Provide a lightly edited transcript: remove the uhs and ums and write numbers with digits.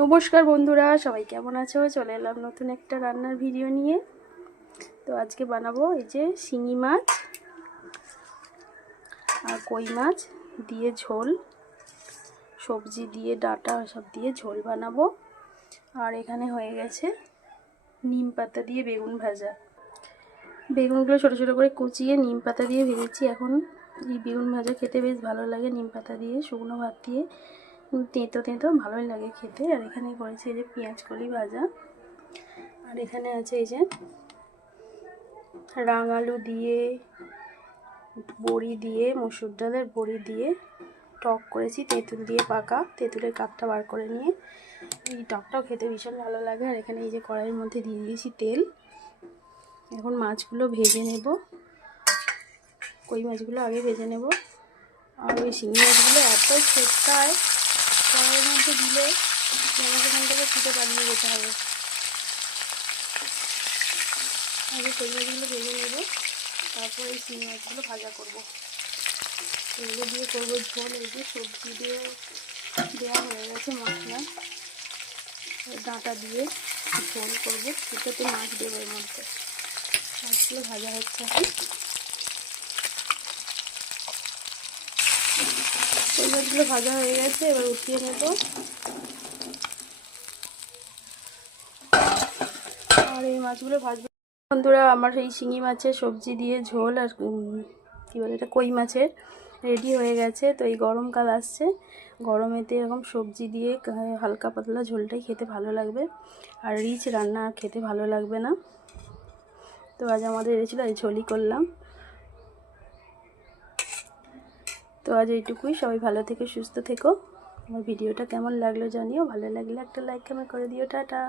নমস্কার বন্ধুরা, সবাই কেমন আছো? চলে এলাম নতুন একটা রান্নার ভিডিও নিয়ে। তো আজকে বানাবো এই যে শিঙি মাছ আর কই মাছ দিয়ে ঝোল, সবজি দিয়ে ডাঁটা সব দিয়ে ঝোল বানাবো। আর এখানে হয়ে গেছে নিম পাতা দিয়ে বেগুন ভাজা। বেগুনগুলো ছোটো ছোটো করে কুচিয়ে নিম পাতা দিয়ে ভেজেছি। এখন এই বেগুন ভাজা খেতে বেশ ভালো লাগে নিম পাতা দিয়ে, শুকনো ভাত দিয়ে তেঁতো তেঁতো ভালোই লাগে খেতে। আর এখানে করেছি এই যে পেঁয়াজ কলি ভাজা। আর এখানে আছে এই যে রাঙালু দিয়ে, বড়ি দিয়ে, মসুর ডালের বড়ি দিয়ে টক করেছি, তেঁতুল দিয়ে পাকা, তেঁতুলের কাপটা বার করে নিয়ে। এই টকটাও খেতে ভীষণ ভালো লাগে। আর এখানে এই যে কড়াইয়ের মধ্যে দিয়ে দিয়েছি তেল। এখন মাছগুলো ভেজে নেব, কই মাছগুলো আগে ভেজে নেব। আর ওই শিঙি মাছগুলো এত ছোট্টায় কড়াইয়ের মধ্যে দিলে সেখান থেকে ছুটে পালিয়ে যেতে হবে। আগে কই মাছগুলো ভেজে নেব, তারপর এই শিঙি মাছগুলো ভাজা করব। এগুলো দিয়ে করবো ঝোল। এই যে সবজি দিয়ে দেওয়া হয়ে গেছে মশলা, ডাঁটা দিয়ে ঝোল করবো। এটাতে মাছ দেবো, এর মধ্যে মাছগুলো ভাজা হচ্ছে। কই মাছগুলো ভাজা হয়ে গেছে, এবার উঠিয়ে নেব। আর এই মাছগুলো ভাজবো। বন্ধুরা, আমার এই শিঙি মাছের সবজি দিয়ে ঝোল আর কী বলে এটা, কই মাছের রেডি হয়ে গেছে। তো এই গরমকাল আসছে, গরমেতে এরকম সবজি দিয়ে হালকা পাতলা ঝোলটাই খেতে ভালো লাগবে। আর রিচ রান্না খেতে ভালো লাগবে না। তো আজ আমাদের এনেছিল, এই ঝোলই করলাম। তো আজ এইটুকুই। সবাই ভালো থেকো, সুস্থ থেকো। আমার ভিডিওটা কেমন লাগলো জানিও। ভালো লাগলে একটা লাইক কমেন্ট করে দিও। টাটা।